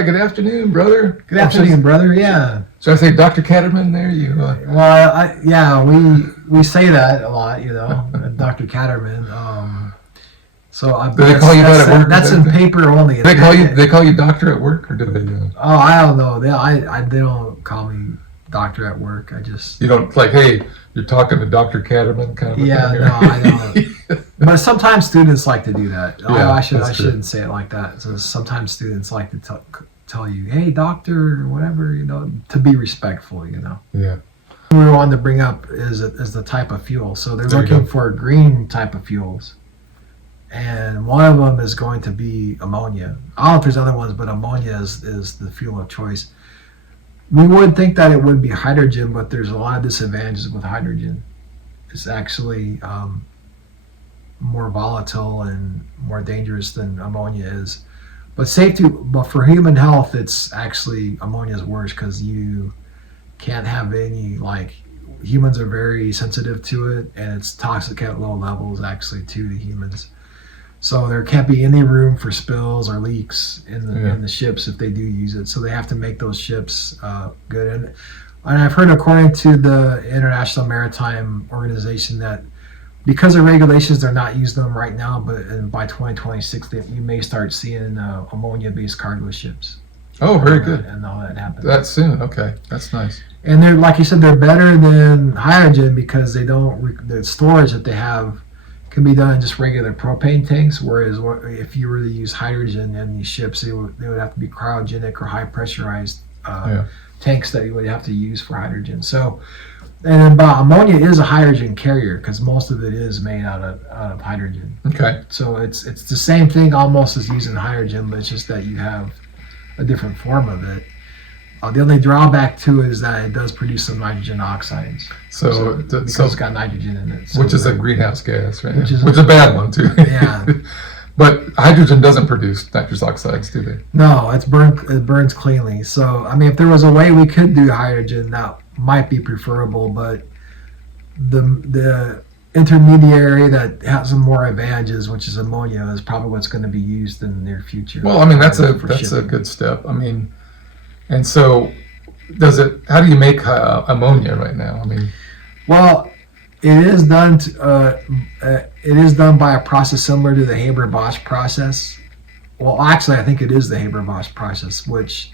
Hi, good afternoon, brother. Good afternoon, brother. Yeah. Should I say Dr. Caterman there? You. Well, we say that a lot, Dr. Caterman. Do they call you that at work? That's in paper only. They call you doctor at work, or do they? Oh, I don't know. They don't call me doctor at work. You don't like, hey, you're talking to Dr. Caterman kind of. Yeah, no, I don't. But sometimes students like to do that. Yeah, I shouldn't say it like that. So sometimes students like to tell you, hey, doctor, or whatever, to be respectful, Yeah. What we wanted to bring up is the type of fuel. So they're looking for green type of fuels. And one of them is going to be ammonia. I don't know if there's other ones, but ammonia is the fuel of choice. We would think that it would be hydrogen, but there's a lot of disadvantages with hydrogen. It's actually more volatile and more dangerous than ammonia is. But for human health, it's actually ammonia is worse because you can't have any, humans are very sensitive to it, and it's toxic at low levels actually to the humans. So there can't be any room for spills or leaks in the ships if they do use it. So they have to make those ships good. And I've heard, according to the International Maritime Organization, that because of regulations, they're not using them right now, but by 2026, you may start seeing ammonia-based cargo ships. Oh, very good. And all that happens. That soon. Okay, that's nice. And they're, like you said, they're better than hydrogen because the storage that they have can be done in just regular propane tanks, whereas if you were to use hydrogen in these ships, they would have to be cryogenic or high pressurized tanks that you would have to use for hydrogen. So, and then ammonia is a hydrogen carrier because most of it is made out of hydrogen. Okay. So it's the same thing almost as using hydrogen, but it's just that you have a different form of it. The only drawback to it is that it does produce some nitrogen oxides. Because it's got nitrogen in it. Which is a greenhouse gas, right? Which is a bad one, too. Yeah. But hydrogen doesn't produce nitrous oxides, do they? No, it burns cleanly. So, if there was a way we could do hydrogen, that might be preferable, but the intermediary that has some more advantages, which is ammonia, is probably what's going to be used in the near future. Well, that's a good step. And so, how do you make ammonia right now? Well, it is done. It is done by a process similar to the Haber-Bosch process. Well, actually, I think it is the Haber-Bosch process, which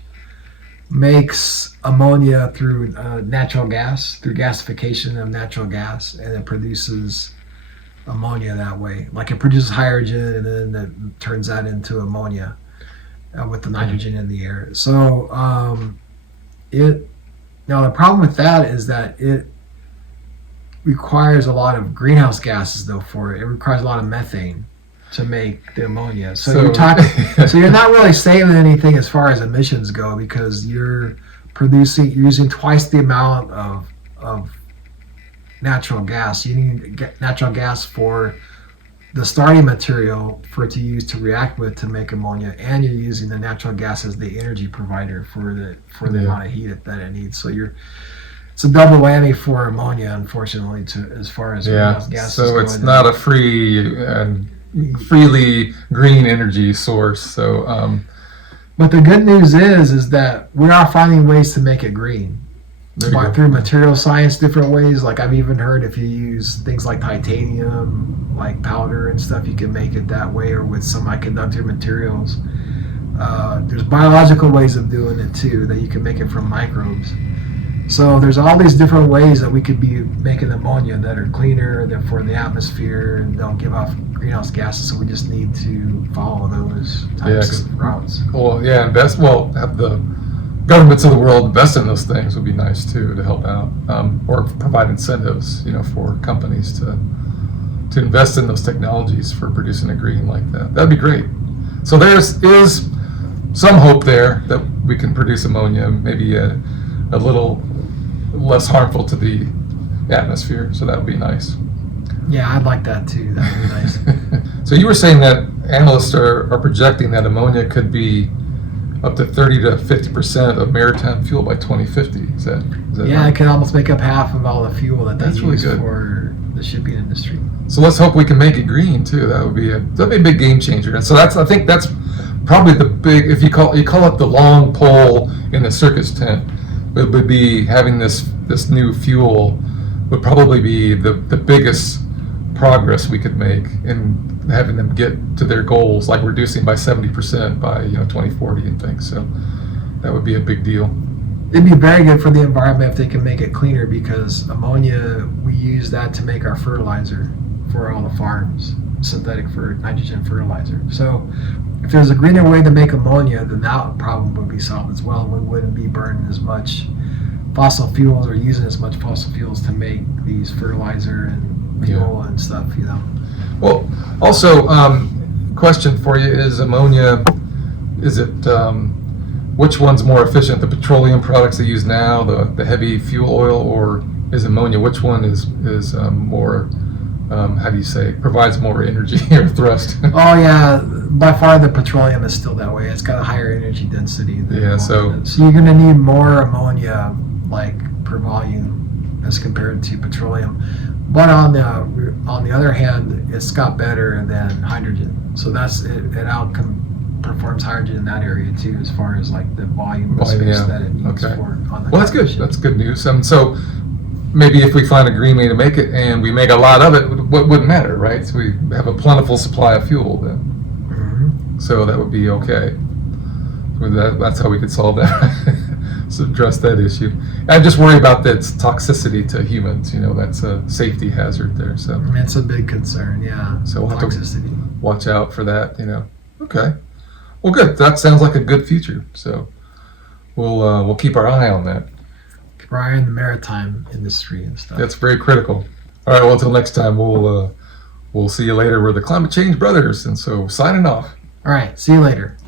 makes ammonia through natural gas, through gasification of natural gas, and it produces ammonia that way. Like it produces hydrogen, and then it turns that into ammonia. With the nitrogen in the air. So now the problem with that is that it requires a lot of greenhouse gases though for it. It requires a lot of methane to make the ammonia. So you're not really saving anything as far as emissions go because you're using twice the amount of natural gas. You need natural gas for the starting material for it to use to react with to make ammonia, and you're using the natural gas as the energy provider for the amount of heat that it needs. So it's a double whammy for ammonia, unfortunately, as far as gas. So it's not a free and freely green energy source. So, but the good news is that we are finding ways to make it green. Through material science, different ways. Like I've even heard if you use things like titanium, like powder and stuff, you can make it that way, or with semiconductor materials. There's biological ways of doing it too, that you can make it from microbes. So there's all these different ways that we could be making ammonia that are cleaner, than for the atmosphere, and don't give off greenhouse gases. So we just need to follow those types of routes. Well, have the governments of the world invest in those things would be nice too, to help out, or provide incentives, for companies to invest in those technologies for producing a green like that. That'd be great. So is some hope there that we can produce ammonia, maybe a little less harmful to the atmosphere. So that would be nice. Yeah, I'd like that too. That would be nice. So you were saying that analysts are projecting that ammonia could be up to 30 to 50% of maritime fuel by 2050. Is that right? It can almost make up half of all the fuel that's really used good for the shipping industry. So let's hope we can make it green too. That'd be a big game changer. And so I think that's probably the big, if you call it the long pole in the circus tent, it would be having this new fuel would probably be the biggest progress we could make in having them get to their goals, like reducing by 70% by 2040 and things. So that would be a big deal. It'd be very good for the environment if they can make it cleaner, because ammonia, we use that to make our fertilizer for all the farms, synthetic for nitrogen fertilizer. So if there's a greener way to make ammonia, then that problem would be solved as well. We wouldn't be burning as much fossil fuels or using as much fossil fuels to make these fertilizer and fuel and stuff, Well, also, question for you is ammonia, is it, which one's more efficient, the petroleum products they use now, the heavy fuel oil, or is ammonia, which one is more, how do you say, provides more energy or thrust? Oh yeah, by far the petroleum is still that way. It's got a higher energy dentity than ammonia. So you're going to need more ammonia, like, per volume as compared to petroleum. But on the other hand, it's got better than hydrogen. So it outperforms hydrogen in that area too, as far as like the volume of space that it needs for on the Well, that's good. That's good news. So maybe if we find a green way to make it and we make a lot of it, what wouldn't matter, right? So we have a plentiful supply of fuel then. Mm-hmm. So that would be okay. That's how we could solve that. So address that issue. I just worry about its toxicity to humans. That's a safety hazard there. So it's a big concern. Yeah. So we'll toxicity. have to watch out for that. Okay. Well, good. That sounds like a good future. So we'll keep our eye on that. Keep our eye on the maritime industry and stuff. That's very critical. All right. Well, until next time, we'll see you later. We're the Climate Change Brothers, and so signing off. All right. See you later.